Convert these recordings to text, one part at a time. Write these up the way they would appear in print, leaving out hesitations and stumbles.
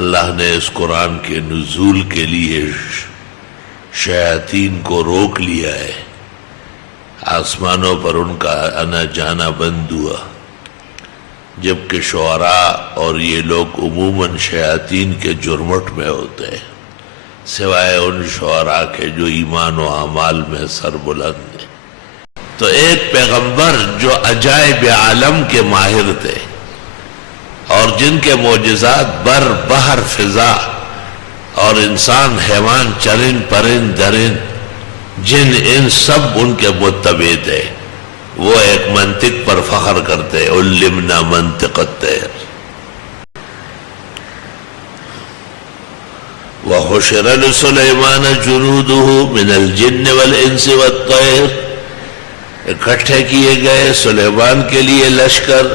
اللہ نے اس قرآن کے نزول کے لیے شیاطین کو روک لیا ہے، آسمانوں پر ان کا آنا جانا بند ہوا، جبکہ شعراء اور یہ لوگ عموماً شیاطین کے جرمٹ میں ہوتے ہیں، سوائے ان شعراء کے جو ایمان و اعمال میں سر بلند ہیں۔ تو ایک پیغمبر جو عجائب عالم کے ماہر تھے اور جن کے معجزات بر بحر فضا اور انسان حیوان چرند پرند درند جن ان سب ان کے متبع تھے، وہ ایک منطق پر فخر کرتے، علمنا منطق الطیر۔ وحشر لسلیمان جنودہ من الجن والانس والطیر، اکٹھے کیے گئے سلیمان کے لیے لشکر،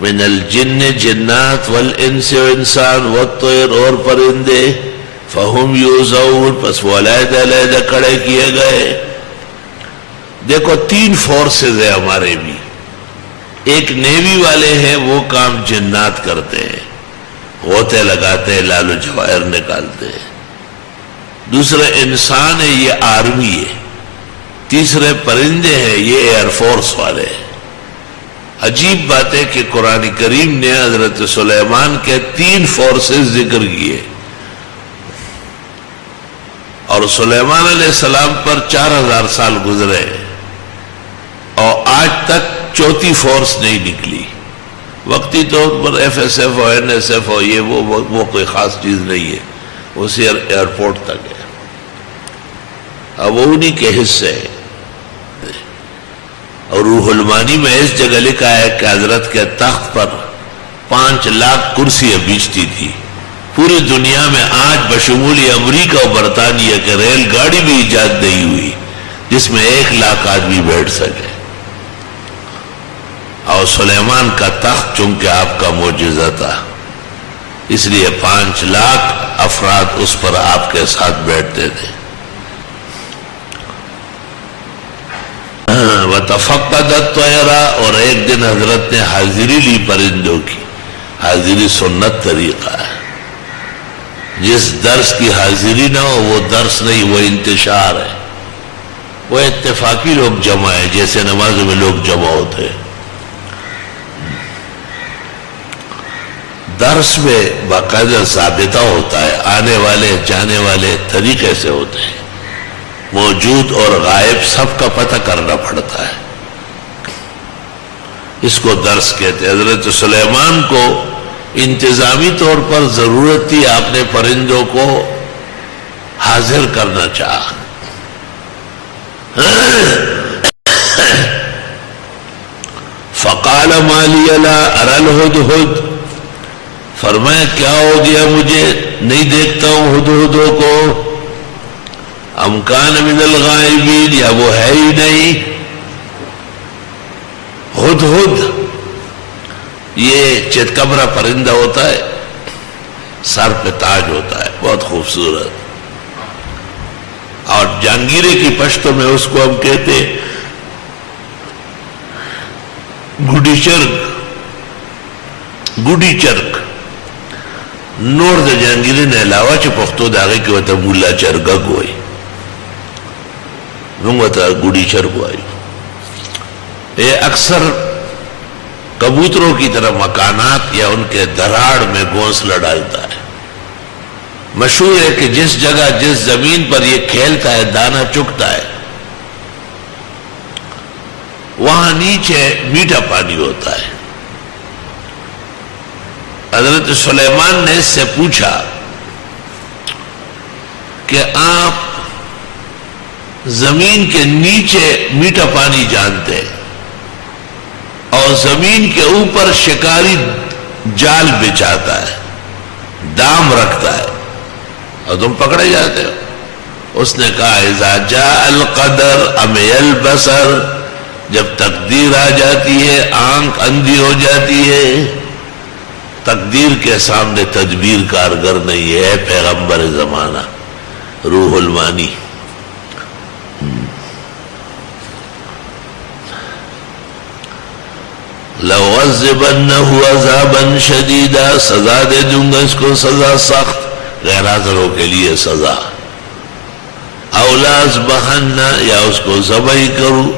من الجن جنات والانس انسان والطیر اور پرندے، فہم یوزعون پس وہ علیحدہ علیحدہ کھڑے کیے گئے۔ دیکھو تین فورسز ہیں ہمارے بھی، ایک نیوی والے ہیں وہ کام جنات کرتے ہیں، غوطے لگاتے ہیں، لال و جواہر نکالتے ہیں، دوسرے انسان ہے یہ آرمی ہے، تیسرے پرندے ہیں یہ ایئر فورس والے ہیں۔ عجیب بات ہے کہ قرآن کریم نے حضرت سلیمان کے تین فورسز ذکر کیے اور سلیمان علیہ السلام پر 4000 سال گزرے اور آج تک چوتھی فورس نہیں نکلی۔ وقتی طور پر ایف ایس ایف ہو، این ایس ایف ہو، یہ وہ کوئی خاص چیز نہیں ہے، اسی ایئرپورٹ تک ہے، اب وہ انہی کے حصے ہیں۔ اور روح المانی میں اس جگہ لکھا ہے کہ حضرت کے تخت پر 5 لاکھ کرسیاں بیچتی تھی۔ پوری دنیا میں آج بشمول امریکہ اور برطانیہ کے ریل گاڑی بھی ایجاد نہیں ہوئی جس میں 1 لاکھ آدمی بیٹھ سکے، اور سلیمان کا تخت چونکہ آپ کا معجزہ تھا اس لیے 5 لاکھ افراد اس پر آپ کے ساتھ بیٹھتے تھے۔ وَتَفَقَّدَ الطَّيْرَ، اور ایک دن حضرت نے حاضری لی پرندوں کی۔ حاضری سنت طریقہ ہے، جس درس کی حاضری نہ ہو وہ درس نہیں، وہ انتشار ہے، وہ اتفاقی لوگ جمع ہے، جیسے نماز میں لوگ جمع ہوتے ہیں۔ درس میں باقاعدہ ضابطہ ہوتا ہے، آنے والے جانے والے طریقے سے ہوتے ہیں، موجود اور غائب سب کا پتہ کرنا پڑتا ہے، اس کو درس کہتے ہیں۔ حضرت سلیمان کو انتظامی طور پر ضرورت تھی، آپ نے پرندوں کو حاضر کرنا چاہا۔ فقال ما لی لا اری الہدہد، فرمایا کیا ہو گیا مجھے نہیں دیکھتا ہوں ہدہدوں کو، ام کان من الغائبین، یا وہ ہے ہی نہیں۔ ہدہد یہ چتکبرا پرندہ ہوتا ہے، سر پہ تاج ہوتا ہے، بہت خوبصورت، اور جہانگیرے کی پشتوں میں اس کو ہم کہتے گڈی چرک، گڈی چرک نور د جہانگیرے نے علاوہ چھ پختو داغے کی وطا مولا چرگا گوئی، نوتا گڈی چرک ہوئی۔ یہ اکثر کبوتروں کی طرح مکانات یا ان کے دراڑ میں گھونسلہ ڈالتا ہے۔ مشہور ہے کہ جس جگہ جس زمین پر یہ کھیلتا ہے دانا چکتا ہے، وہاں نیچے میٹھا پانی ہوتا ہے۔ حضرت سلیمان نے اس سے پوچھا کہ آپ زمین کے نیچے میٹھا پانی جانتے ہیں اور زمین کے اوپر شکاری جال بچھاتا ہے، دام رکھتا ہے اور تم پکڑے جاتے ہو۔ اس نے کہا اذا جاء القدر عمی البصر، جب تقدیر آ جاتی ہے آنکھ اندھی ہو جاتی ہے۔ تقدیر کے سامنے تدبیر کارگر نہیں ہے، پیغمبر زمانہ روح المانی۔ لَوَعَذِّبَنَّهُ عَذَابًا شَدِيدًا، سزا دے دوں گا اس کو سزا سخت، غیر حاضروں کے لیے سزا. اَوْ لَأَذْبَحَنَّ، یا اس کو ذبح کروں،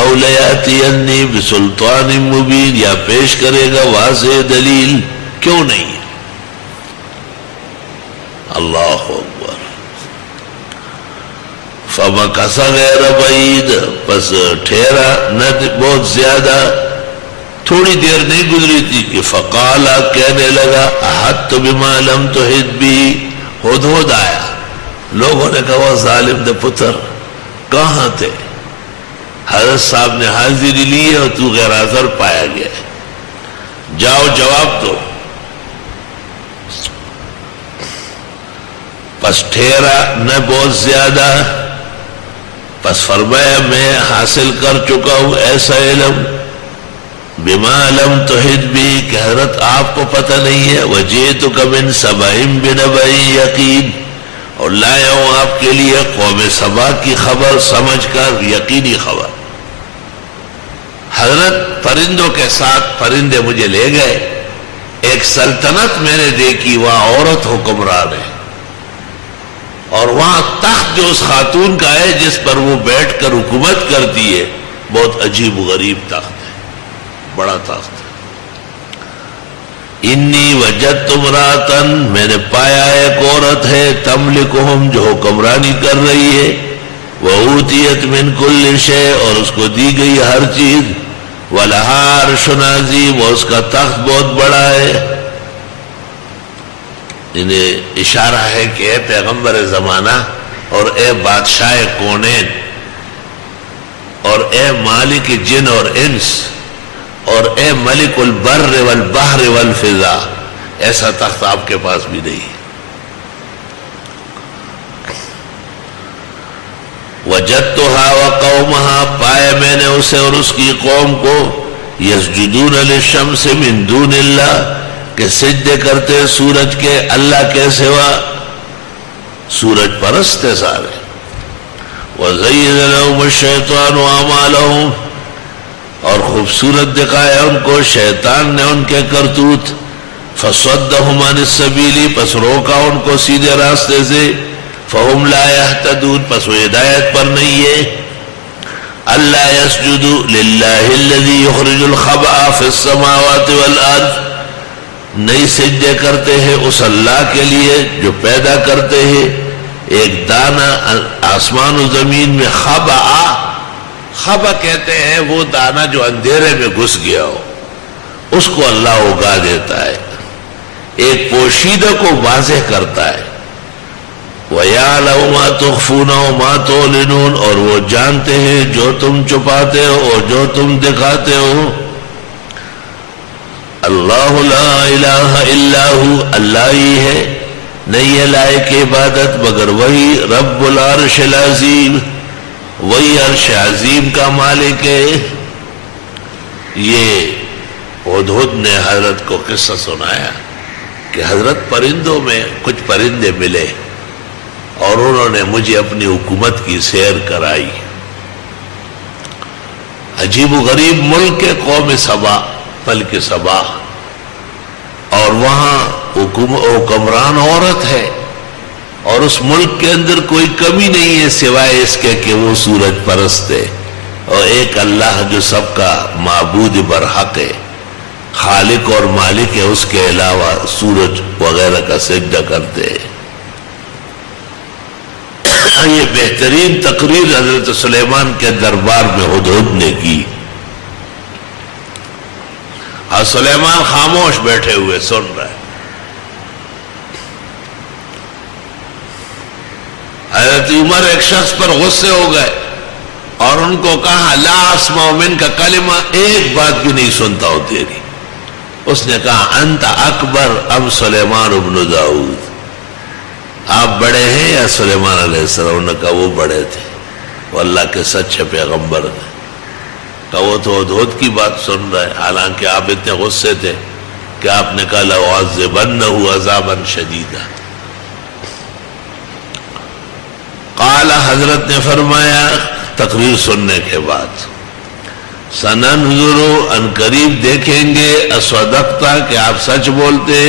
اَوْ لَيَأْتِيَنِّي بِسُلْطَانٍ مُبِينٍ، یا پیش کرے گا واضح دلیل. کیوں نہیں؟ اللہ اکبر. فَمَكَثَ غَيْرَ بَعِيدٍ، پس ٹھہرا نہ بہت زیادہ، تھوڑی دیر نہیں گزری تھی کہ فَقَالَ، کہنے لگا أَحَطْتُ بِمَا لَمْ تُحِطْ بِهِ. ہدہد آیا. لوگوں نے کہا ظالم دے پتر کہاں تھے؟ حضرت صاحب نے حاضری لی ہے اور تو غیر حاضر پایا گیا، جاؤ جواب دو. پس ٹھہرا نہ بہت زیادہ، پس فرمایا میں حاصل کر چکا ہوں ایسا علم بما لم تحط بھی، کہ حضرت آپ کو پتہ نہیں ہے. وجئتک من سبأ بنبأ یقین، اور لایا ہوں آپ کے لیے قوم سبا کی خبر سمجھ کر یقینی خبر. حضرت پرندوں کے ساتھ پرندے مجھے لے گئے، ایک سلطنت میں نے دیکھی، وہاں عورت حکمران ہے، اور وہاں تخت جو اس خاتون کا ہے جس پر وہ بیٹھ کر حکومت کرتی ہے، بہت عجیب و غریب تخت ہے، بڑا تخت ہے. انی وجدت امرأۃ، میں نے پایا ایک عورت ہے، تملکہم، جو حکمرانی کر رہی ہے، وأوتیت من کل شیء، اور اس کو دی گئی ہر چیز، ولہا عرش عظیم، اور اس کا تخت بہت بڑا ہے. انہیں اشارہ ہے کہ اے پیغمبر زمانہ، اور اے بادشاہ کونین، اور اے مالک جن اور انس، اور اے ملک البر والبحر والفضا، ایسا تخت آپ کے پاس بھی نہیں. وجدتها وقومها، پایا میں نے اسے اور اس کی قوم کو، یسجدون للشمس من دون اللہ، کہ سجدے کرتے سورج کے اللہ کے سوا، سورج پرست ہے سارے. وزین لهم الشیطان اعمالهم، اور خوبصورت دکھایا ان کو شیطان نے ان کے کرتوت. فصدهم عن السبیل، پس روکا ان کو سیدھے راستے سے. فهم لا يهتدون، پس وہ ہدایت پر نہیں ہے. اللہ يسجدوا للہ الذی یخرج الخبأ فی السماوات والارض، نہیں سجدے کرتے ہیں اس اللہ کے لیے جو پیدا کرتے ہیں ایک دانہ آسمان و زمین میں. خبا کہتے ہیں وہ دانہ جو اندھیرے میں گھس گیا ہو، اس کو اللہ اگا دیتا ہے، ایک پوشیدہ کو واضح کرتا ہے. وَيَعْلَمُ مَا تُخْفُونَ وَمَا تُعْلِنُونَ، اور وہ جانتے ہیں جو تم چھپاتے ہو اور جو تم دکھاتے ہو. اللہ لا الہ الا ہو، اللہ ہی ہے، نہیں ہے لائق عبادت مگر وہی. رب العرش العظیم، وہی عرش عظیم کا مالک ہے. یہ ہدہد نے حضرت کو قصہ سنایا کہ حضرت پرندوں میں کچھ پرندے ملے اور انہوں نے مجھے اپنی حکومت کی سیر کرائی. عجیب و غریب ملک ہے قوم سبا، ملک سبا، اور وہاں حکمران عورت ہے، اور اس ملک کے اندر کوئی کمی نہیں ہے سوائے اس کے کہ وہ سورج پرست ہے، اور ایک اللہ جو سب کا معبود برحق ہے، خالق اور مالک ہے، اس کے علاوہ سورج وغیرہ کا سجدہ کرتے ہیں. یہ بہترین تقریر حضرت سلیمان کے دربار میں ہدہد نے کی، اور سلیمان خاموش بیٹھے ہوئے سن رہے. حضرت عمر ایک شخص پر غصے ہو گئے اور ان کو کہا لا اسمع منک کلمہ، ایک بات بھی نہیں سنتا ہوں تیری. اس نے کہا انت اکبر ام سلیمان ابن داؤد، آپ بڑے ہیں یا سلیمان علیہ السلام؟ نے کہا وہ بڑے تھے، وہ اللہ کے سچے پیغمبر تھے. کہا وہ تو ہدہد کی بات سن رہے، حالانکہ آپ اتنے غصے تھے کہ آپ نے کہا لأعذبنہ عذابا شدیدا. قال، حضرت نے فرمایا تقریر سننے کے بعد، سننظر ان قریب دیکھیں گے اصدقتا کہ آپ سچ بولتے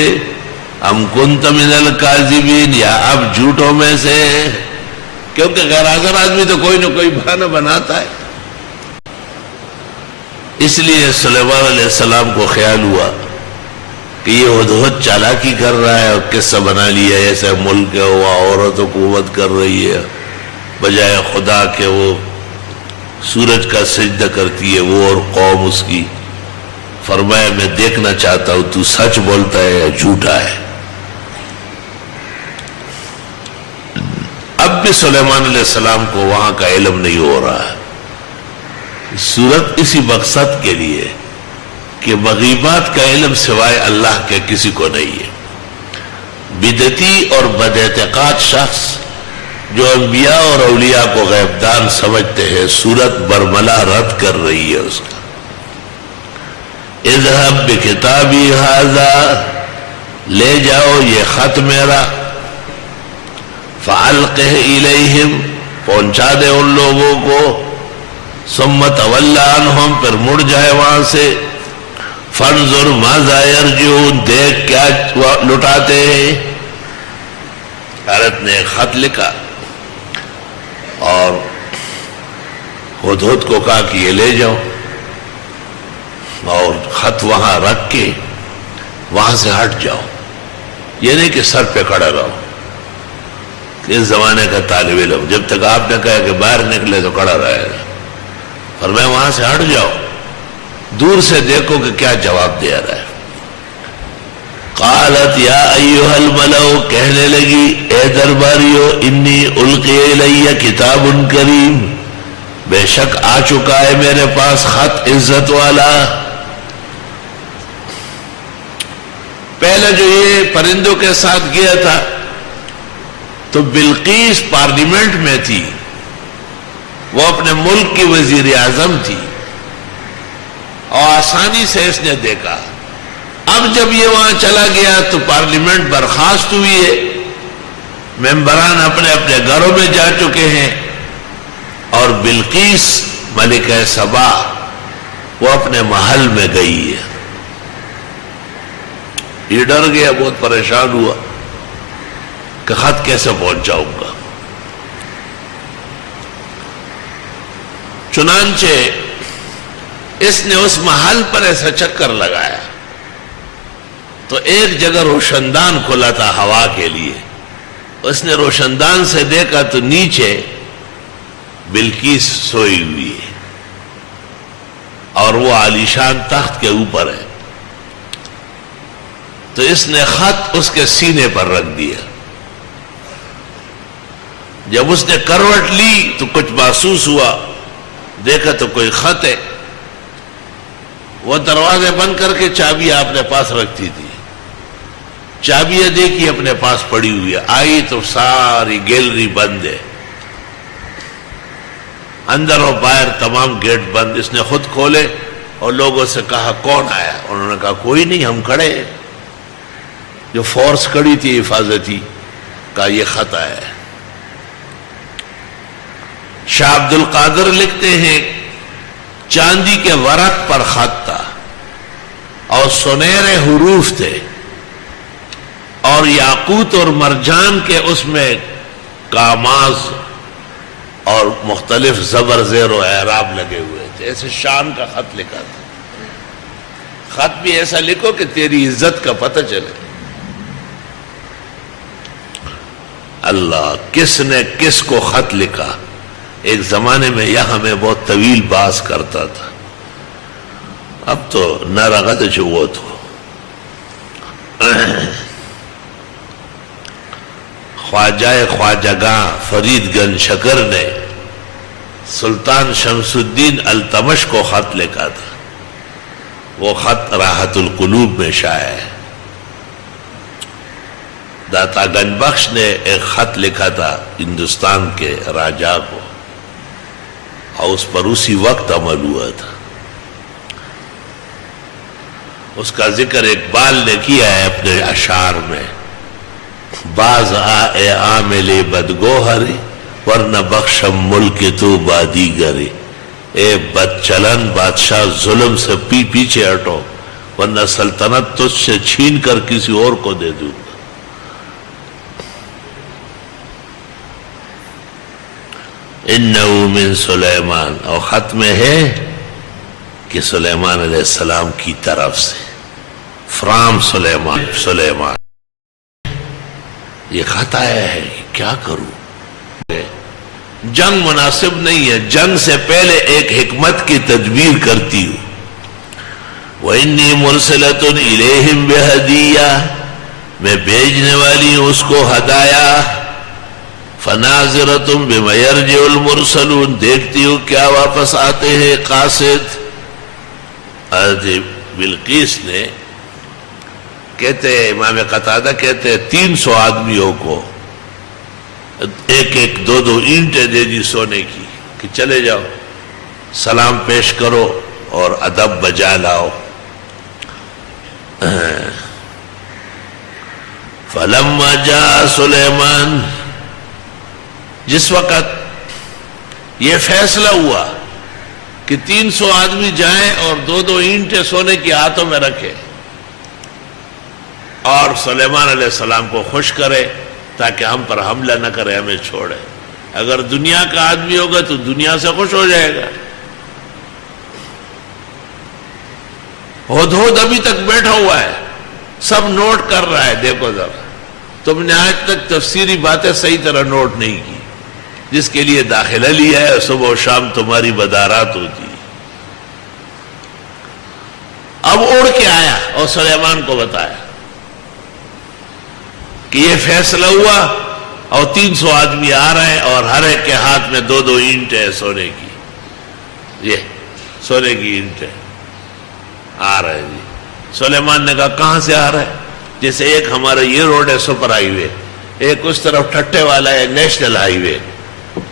ام کنت من الکاذبین یا آپ جھوٹوں میں سے ہیں. کیونکہ غیر حاضر آدمی تو کوئی نہ کوئی بہانہ بناتا ہے. اس لیے سلیمان علیہ السلام کو خیال ہوا کہ یہ ہدہد چالاکی کر رہا ہے اور قصہ بنا لیا ایسا ملک ہے وہ عورت حکومت کر رہی ہے بجائے خدا کہ وہ سورج کا سجدہ کرتی ہے وہ اور قوم اس کی. فرمایا میں دیکھنا چاہتا ہوں تو سچ بولتا ہے یا جھوٹا ہے. اب بھی سلیمان علیہ السلام کو وہاں کا علم نہیں ہو رہا ہے. سورت اسی مقصد کے لیے کہ مغیبات کا علم سوائے اللہ کے کسی کو نہیں ہے. بدعتی اور بد اعتقاد شخص جو انبیاء اور اولیاء کو غیب دان سمجھتے ہیں سورت برملا رد کر رہی ہے اس کا. اذهب بکتابی ھذا لے جاؤ یہ خط میرا فالقہ الیہم پہنچا دے ان لوگوں کو ثم تولی عنہم پھر مڑ جائے وہاں سے فانظر ماذا یرجعون دیکھ کیا لٹاتے ہیں. حضرت نے ایک خط لکھا اور ہدہد کو کہا کہ یہ لے جاؤ اور خط وہاں رکھ کے وہاں سے ہٹ جاؤ. یہ نہیں کہ سر پہ کھڑا رہو. اس زمانے کا طالب علم جب تک آپ نے کہا کہ باہر نکلے تو کھڑا رہے گا اور میں وہاں سے ہٹ جاؤ دور سے دیکھو کہ کیا جواب دے رہا ہے. قالت یا ایھا الملأ کہنے لگی اے درباریو انی القی الی کتاب کریم بے شک آ چکا ہے میرے پاس خط عزت والا. پہلے جو یہ پرندوں کے ساتھ گیا تھا تو بلقیس پارلیمنٹ میں تھی وہ اپنے ملک کی وزیر اعظم تھی اور آسانی سے اس نے دیکھا. اب جب یہ وہاں چلا گیا تو پارلیمنٹ برخاست ہوئی ہے ممبران اپنے اپنے گھروں میں جا چکے ہیں اور بلقیس ملکہ سبا وہ اپنے محل میں گئی ہے. یہ ڈر گیا بہت پریشان ہوا کہ خط کیسے پہنچاؤں گا. چنانچہ اس نے اس محل پر ایسا چکر لگایا تو ایک جگہ روشندان کھلا تھا ہوا کے لیے. اس نے روشندان سے دیکھا تو نیچے بلقیس سوئی ہوئی ہے اور وہ عالیشان تخت کے اوپر ہے. تو اس نے خط اس کے سینے پر رکھ دیا. جب اس نے کروٹ لی تو کچھ محسوس ہوا دیکھا تو کوئی خط ہے. وہ دروازے بند کر کے چابی آپ نے پاس رکھتی تھی چابیاں دیکھی اپنے پاس پڑی ہوئی ہے. آئی تو ساری گیلری بند ہے اندر اور باہر تمام گیٹ بند. اس نے خود کھولے اور لوگوں سے کہا کون آیا. انہوں نے کہا کوئی نہیں ہم کھڑے ہیں. جو فورس کھڑی تھی حفاظتی کہا یہ خط آیا ہے. شاہ عبد القادر لکھتے ہیں چاندی کے ورق پر خط تھا اور سنہرے حروف تھے اور یاقوت اور مرجان کے اس میں کاماز اور مختلف زبر زیر و اعراب لگے ہوئے تھے. ایسے شان کا خط لکھا تھا. خط بھی ایسا لکھو کہ تیری عزت کا پتہ چلے. اللہ کس نے کس کو خط لکھا. ایک زمانے میں یہاں میں بہت طویل بحث کرتا تھا. اب تو نہ رغد جو وہ تو خواجہ خواجگاں فرید گنج شکر نے سلطان شمس الدین التمش کو خط لکھا تھا. وہ خط راحت القلوب میں شائع ہے. داتا گنج بخش نے ایک خط لکھا تھا ہندوستان کے راجا کو اور اس پر اسی وقت عمل ہوا تھا. اس کا ذکر اقبال نے کیا ہے اپنے اشعار میں. باز اے عامل بدگوہری ورنہ بخشم ملک تو بادی گرے. اے بدچلن بادشاہ، ظلم سے پیچھے ہٹو ورنہ سلطنت تجھ سے چھین کر کسی اور کو دے دوں گا۔ انہو من سلیمان، اور خط میں ہے کہ سلیمان علیہ السلام کی طرف سے، فرام سلیمان یہ خط آیا ہے، کیا کروں؟ جنگ مناسب نہیں ہے، جنگ سے پہلے ایک حکمت کی تدبیر کرتی ہوں۔ وَإِنِّي مُرْسِلَةٌ إِلَيْهِمْ بِهَدِيَّةٍ، میں بھیجنے والی ہوں اس کو ہدایہ۔ فَنَاظِرَةٌ بِمَا يَرْجِعُ الْمُرْسَلُونَ، دیکھتی ہوں کیا واپس آتے ہیں قاصد۔ حضرت بلقیس نے کہتے ہیں، امام قتادہ کہتے ہیں 300 آدمیوں کو ایک ایک دو دو اینٹیں دے دی سونے کی کہ چلے جاؤ، سلام پیش کرو اور ادب بجا لاؤ۔ فلما جاء سلیمان، جس وقت یہ فیصلہ ہوا کہ 300 آدمی جائیں اور دو دو اینٹیں سونے کی ہاتھوں میں رکھے اور سلیمان علیہ السلام کو خوش کرے تاکہ ہم پر حملہ نہ کرے، ہمیں چھوڑے۔ اگر دنیا کا آدمی ہوگا تو دنیا سے خوش ہو جائے گا۔ ہدہد ابھی تک بیٹھا ہوا ہے، سب نوٹ کر رہا ہے، دیکھو ذرا تم نے آج تک تفسیری باتیں صحیح طرح نوٹ نہیں کی، جس کے لیے داخلہ لیا ہے صبح و شام تمہاری بدارات ہوتی۔ اب اڑ کے آیا اور سلیمان کو بتایا کہ یہ فیصلہ ہوا اور 300 آدمی آ رہے ہیں اور ہر ایک کے ہاتھ میں دو دو اینٹیں سونے کی، یہ سونے کی اینٹیں آ رہے ہیں۔ جی سلیمان نے کہا کہاں سے آ رہے ہیں؟ جیسے ایک ہمارا یہ روڈ ہے سپر ہائی وے، ایک اس طرف ٹھٹے والا ہے نیشنل ہائی وے،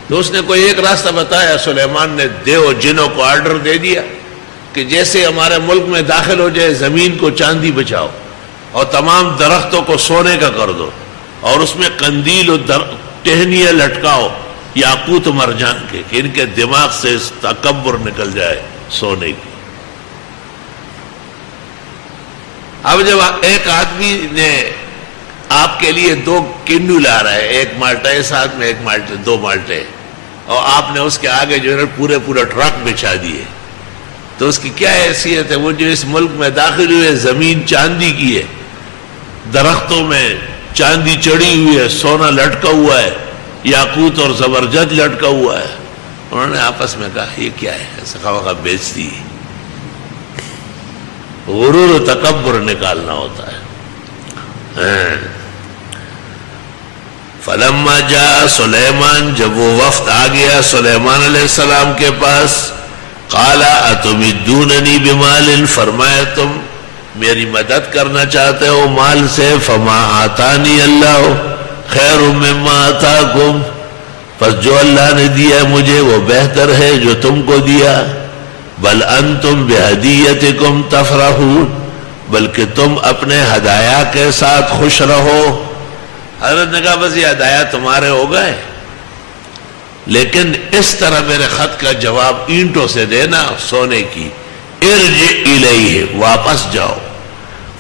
تو اس نے کوئی ایک راستہ بتایا۔ سلیمان نے دیو جنوں کو آرڈر دے دیا کہ جیسے ہمارے ملک میں داخل ہو جائے زمین کو چاندی بچاؤ اور تمام درختوں کو سونے کا کر دو اور اس میں قندیل و ٹہنیاں لٹکاؤ یاقوت مرجان کے، کہ ان کے دماغ سے تکبر نکل جائے سونے کی۔ اب جب ایک آدمی نے آپ کے لیے 2 کنڈو لا رہا ہے، ایک مالٹا ہے ساتھ میں، ایک مالٹے 2 مالٹے، اور آپ نے اس کے آگے جو ہے پورا ٹرک بچھا دیے، تو اس کی کیا حیثیت ہے؟ وہ جو اس ملک میں داخل ہوئے، زمین چاندی کی ہے، درختوں میں چاندی چڑھی ہوئی ہے، سونا لٹکا ہوا ہے، یاقوت اور زبرجد لٹکا ہوا ہے۔ انہوں نے آپس میں کہا یہ کیا ہے؟ ایسا خواہ بیچتی ہے۔ غرور و تکبر نکالنا ہوتا ہے۔ فلما جاء سلیمان، جب وہ وفد آ گیا سلیمان علیہ السلام کے پاس، قال اتمدوننی بمال، فرمایا تم میری مدد کرنا چاہتے ہو مال سے، فما آتانی اللہ خیر مما آتاکم، پس جو اللہ نے دیا مجھے وہ بہتر ہے جو تم کو دیا، بل انتم بہدیتکم تفرحون، بلکہ تم اپنے ہدایہ کے ساتھ خوش رہو۔ حضرت نے کہا بس یہ ہدایہ تمہارے ہو گئے، لیکن اس طرح میرے خط کا جواب اینٹوں سے دینا سونے کی، ارجع الیہ، واپس جاؤ،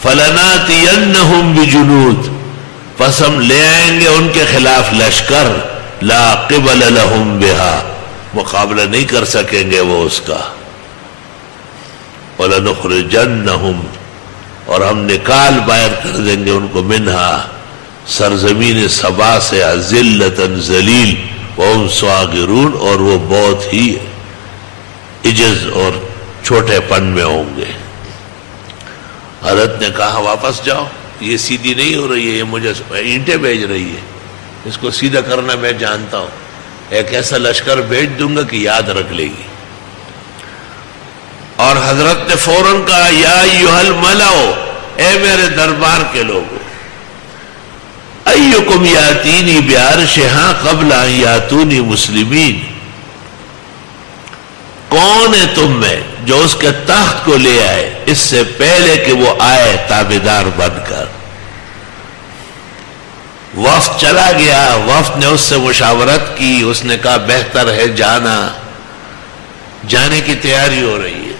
فلناتینہم بجنود، پس ہم لے آئیں گے ان کے خلاف لشکر، لا قبل لہم بہا، مقابلہ نہیں کر سکیں گے وہ اس کا، وَلَنُخْرِجَنَّهُمْ، اور ہم نکال باہر کر دیں گے ان کو، منہا، سرزمین سبا سے، ذلتاً ذلیل، وَهُمْ صَاغِرُونَ، اور وہ بہت ہی عجز اور چھوٹے پن میں ہوں گے۔ حضرت نے کہا واپس جاؤ، یہ سیدھی نہیں ہو رہی ہے، یہ مجھے اینٹیں بھیج رہی ہے، اس کو سیدھا کرنا میں جانتا ہوں، ایک ایسا لشکر بھیج دوں گا کہ یاد رکھ لے گی۔ اور حضرت نے فوراً کہا یا ایھا الملأ، اے میرے دربار کے لوگوں، ایکم یاتینی بعرشہا قبل ان یاتونی مسلمین، کون ہے تم میں جو اس کے تخت کو لے آئے اس سے پہلے کہ وہ آئے تابعدار بن کر۔ وفد چلا گیا، وفد نے اس سے مشاورت کی، اس نے کہا بہتر ہے جانا، جانے کی تیاری ہو رہی ہے.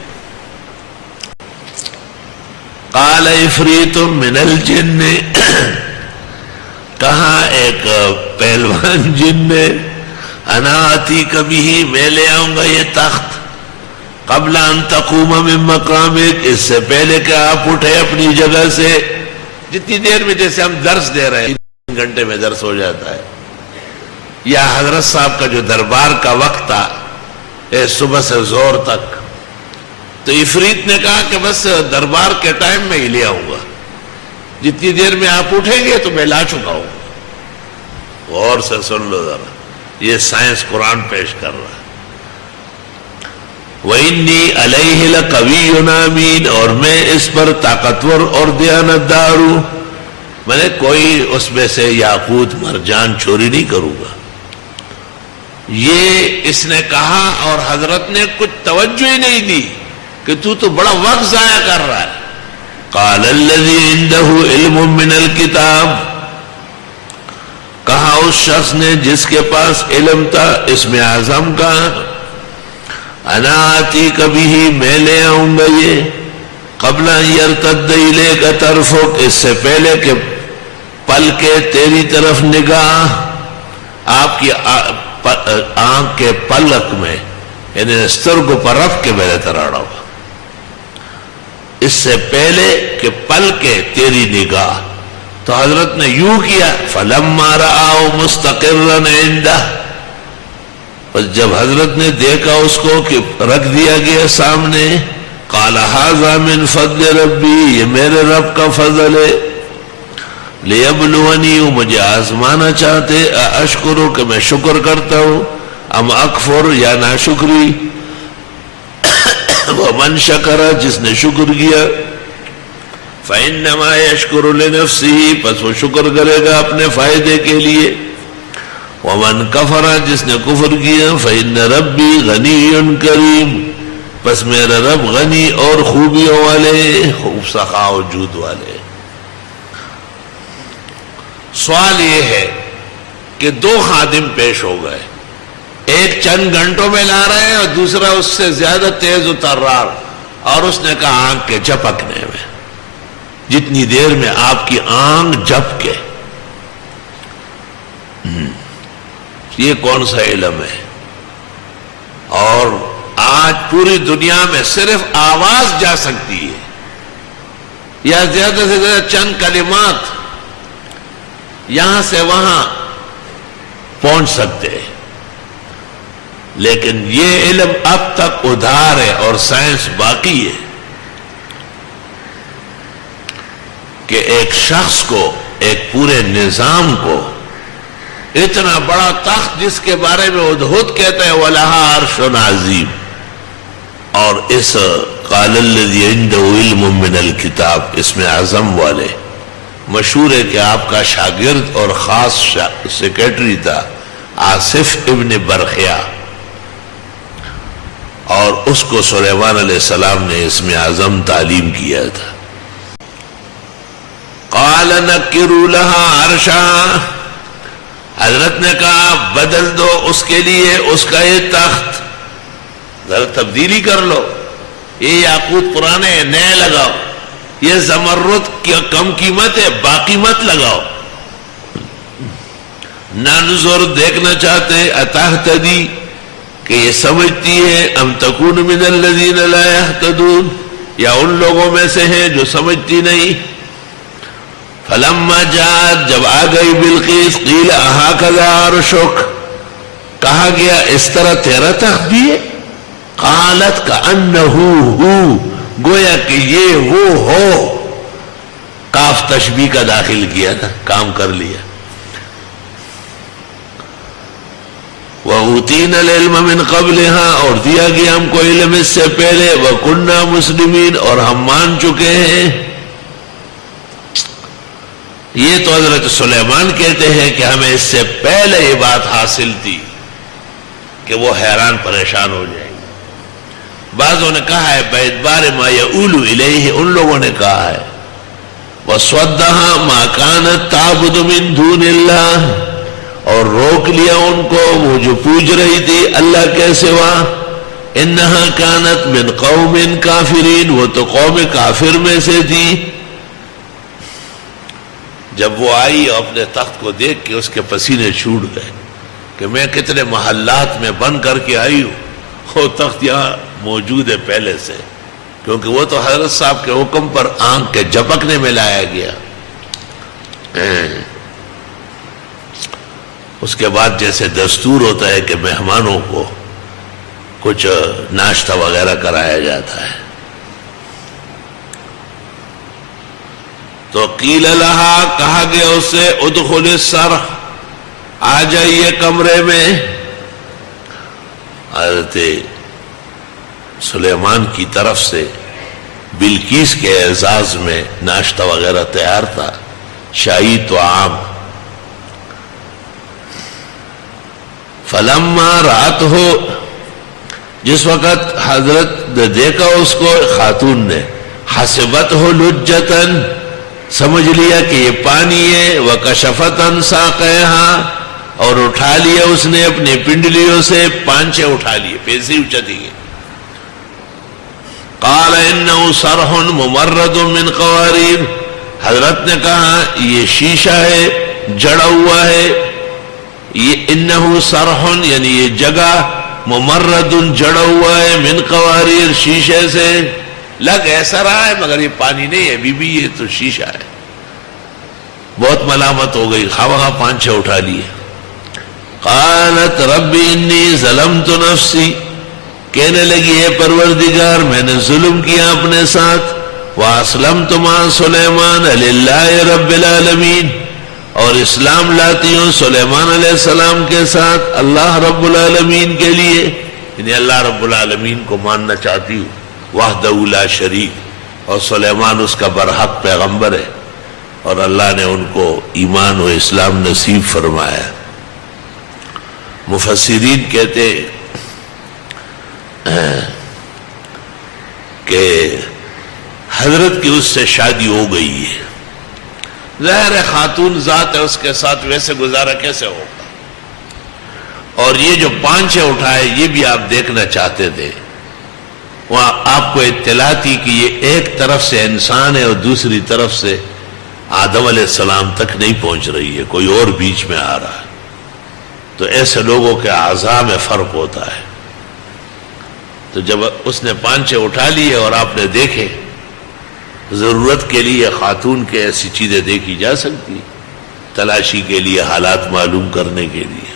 قال عفریت من الجن، کہا ایک پہلوان جن نے، انا آتیک بہ، میں لے آؤں گا یہ تخت، قبل ان تقوم من مقامک، اس سے پہلے کہ آپ اٹھے اپنی جگہ سے. جتنی دیر میں جیسے ہم درس دے رہے ہیں 3 گھنٹے میں درس ہو جاتا ہے، یا حضرت صاحب کا جو دربار کا وقت تھا صبح سے زور تک، تو عفریت نے کہا کہ بس دربار کے ٹائم میں ہی لے آؤں گا، جتنی دیر میں آپ اٹھیں گے تو میں لا چکا ہوں. غور سے سن لو ذرا، یہ سائنس قرآن پیش کر رہا ہے. وَإِنِّي عَلَيْهِ لَقَوِيٌّ أَمِينٌ، اور میں اس پر طاقتور اور دیانتدار ہوں، میں نے کوئی اس میں سے یاقوت مرجان چوری نہیں کروں گا. یہ اس نے کہا اور حضرت نے کچھ توجہ ہی نہیں دی کہ تو بڑا وقت ضائع کر رہا ہے. قال الذي عنده علم من الكتاب، کہا اس شخص نے جس کے پاس علم تھا اسم اعظم کا، انا آتیک بہ، میں لے آؤں گا یہ، قبل ان یرتد الیک طرفک، اس سے پہلے کہ پل کے تیری طرف نگاہ، آپ کی آنکھ کے پلک میں، یعنی سترگو پر رکھ کے میرے تراڑا ہوگا، اس سے پہلے کہ پل کے تیری نگاہ. تو حضرت نے یوں کیا، فلما رآہ مستقرا عنده، بس جب حضرت نے دیکھا اس کو کہ رکھ دیا گیا سامنے، قال ھذا من فضل ربی، یہ میرے رب کا فضل ہے، لیبلونی، مجھے آزمانا چاہتے، اشکرو، کہ میں شکر کرتا ہوں، ام اکفر، یا ناشکری. ومن شکر، جس نے شکر کیا، فإنما يشکر لنفسه، پس وہ شکر کرے گا اپنے فائدے کے لیے. ومن کفر، جس نے کفر کیا، فإن ربی غنی کریم، پس میرا رب غنی اور خوبیوں والے، خوب سخا و جود والے. سوال یہ ہے کہ 2 خادم پیش ہو گئے، ایک چند گھنٹوں میں لا رہے ہیں اور دوسرا اس سے زیادہ تیز و ترار، اور اس نے کہا آنکھ کے جھپکنے میں، جتنی دیر میں آپ کی آنکھ جھپکے. یہ کون سا علم ہے؟ اور آج پوری دنیا میں صرف آواز جا سکتی ہے، یا زیادہ سے زیادہ چند کلمات یہاں سے وہاں پہنچ سکتے ہیں، لیکن یہ علم اب تک ادھار ہے اور سائنس باقی ہے کہ ایک شخص کو، ایک پورے نظام کو، اتنا بڑا تخت جس کے بارے میں ہدہد کہتا ہے وَلَهَا عَرْشٌ عَظِيمٌ، اور اس قال الذی عنده علم من الکتاب، اس میں اعظم والے، مشہور ہے کہ آپ کا شاگرد اور خاص سیکریٹری تھا آصف ابن برخیا، اور اس کو سلیمان علیہ السلام نے اسم اعظم تعلیم کیا تھا. قال نکروا لها عرشا، حضرت نے کہا بدل دو اس کے لیے اس کا یہ تخت، ذرا تبدیلی کر لو، یہ یاقوت پرانے ہیں، نئے لگاؤ، یہ زمرد کیا کم قیمت ہے، باقیمت لگاؤ. ننظر، دیکھنا چاہتے ہیں، اتہتدی، کہ یہ سمجھتی ہے، ام تکون من الذین لا یہتدون، یا ان لوگوں میں سے ہیں جو سمجھتی نہیں. فلما جاءت، جب آ گئی بلقیس، قیل اہکذا عرشک، کہا گیا اس طرح تیرا تخت بھی ہے. قالت کأنہ ہو، گویا کہ یہ وہ ہو، کاف تشبیہ کا داخل کیا تھا، کام کر لیا. وَأُوتِينَا الْعِلْمَ مِنْ قَبْلِهَا، اور دیا گیا ہم کو علم اس سے پہلے، وَكُنَّا مُسْلِمِينَ، اور ہم مان چکے ہیں. یہ تو حضرت سلیمان کہتے ہیں کہ ہمیں اس سے پہلے یہ بات حاصل تھی کہ وہ حیران پریشان ہو جائیں گے. بعضوں نے کہا ہے بِإِدْبَارِ مَا يَؤُولُ إِلَيْهِ، ان لوگوں نے کہا ہے وَصَدَّهَا مَا كَانَتْ تَعْبُدُ مِن دُونِ اللَّهِ، اور روک لیا ان کو وہ جو پوج رہی تھی اللہ کے سوا. انہا کانت من قوم کافرین، وہ تو قوم کافر میں سے تھی. جب وہ آئی اور اپنے تخت کو دیکھ کے اس کے پسینے چھوٹ گئے کہ میں کتنے محلات میں بن کر کے آئی ہوں، وہ تخت یہاں موجود ہے پہلے سے، کیونکہ وہ تو حضرت صاحب کے حکم پر آنکھ کے جھپکنے میں لایا گیا. اس کے بعد جیسے دستور ہوتا ہے کہ مہمانوں کو کچھ ناشتہ وغیرہ کرایا جاتا ہے، تو قیل لہا، کہا گیا اسے ادخل الصرح، آ جائیے کمرے میں. حضرت سلیمان کی طرف سے بلقیس کے اعزاز میں ناشتہ وغیرہ تیار تھا، شاہی طعام. فلما رات ہو، جس وقت حضرت نے دیکھا اس کو خاتون نے، حسبت ہو لجتن، سمجھ لیا کہ یہ پانی ہے، وکشفت عن ساقیہا، اور اٹھا لیا اس نے اپنے پنڈلیوں سے پانچے اٹھا لیے، پیسے اچھتی گئے. قال انہ صرح ممرد من قواریر، حضرت نے کہا یہ شیشہ ہے جڑا ہوا ہے، یہ انہ صرح یعنی یہ جگہ، ممرد جڑا ہوا ہے، من قواریر شیشے سے، لگ ایسا رہا ہے مگر یہ پانی نہیں ہے، بی بی یہ تو شیشہ ہے. بہت ملامت ہو گئی، خواہ پانچے اٹھا لیے. قالت رب انی ظلمت نفسی، کہنے لگی ہے پروردگار میں نے ظلم کیا اپنے ساتھ، واسلمت مع سلیمان للہ رب العالمین، اور اسلام لاتی ہوں سلیمان علیہ السلام کے ساتھ اللہ رب العالمین کے لیے، یعنی اللہ رب العالمین کو ماننا چاہتی ہوں وحدہ لا شریک، اور سلیمان اس کا برحق پیغمبر ہے، اور اللہ نے ان کو ایمان و اسلام نصیب فرمایا. مفسرین کہتے کہ حضرت کی اس سے شادی ہو گئی ہے، ظاہر ہے خاتون ذات ہے، اس کے ساتھ ویسے گزارا کیسے ہوگا. اور یہ جو پانچے اٹھائے یہ بھی آپ دیکھنا چاہتے تھے، وہاں آپ کو اطلاع تھی کہ یہ ایک طرف سے انسان ہے اور دوسری طرف سے آدم علیہ السلام تک نہیں پہنچ رہی ہے، کوئی اور بیچ میں آ رہا ہے. تو ایسے لوگوں کے اعضاء میں فرق ہوتا ہے. تو جب اس نے پانچے اٹھا لیے اور آپ نے دیکھے، ضرورت کے لیے خاتون کے ایسی چیزیں دیکھی جا سکتی، تلاشی کے لیے، حالات معلوم کرنے کے لیے.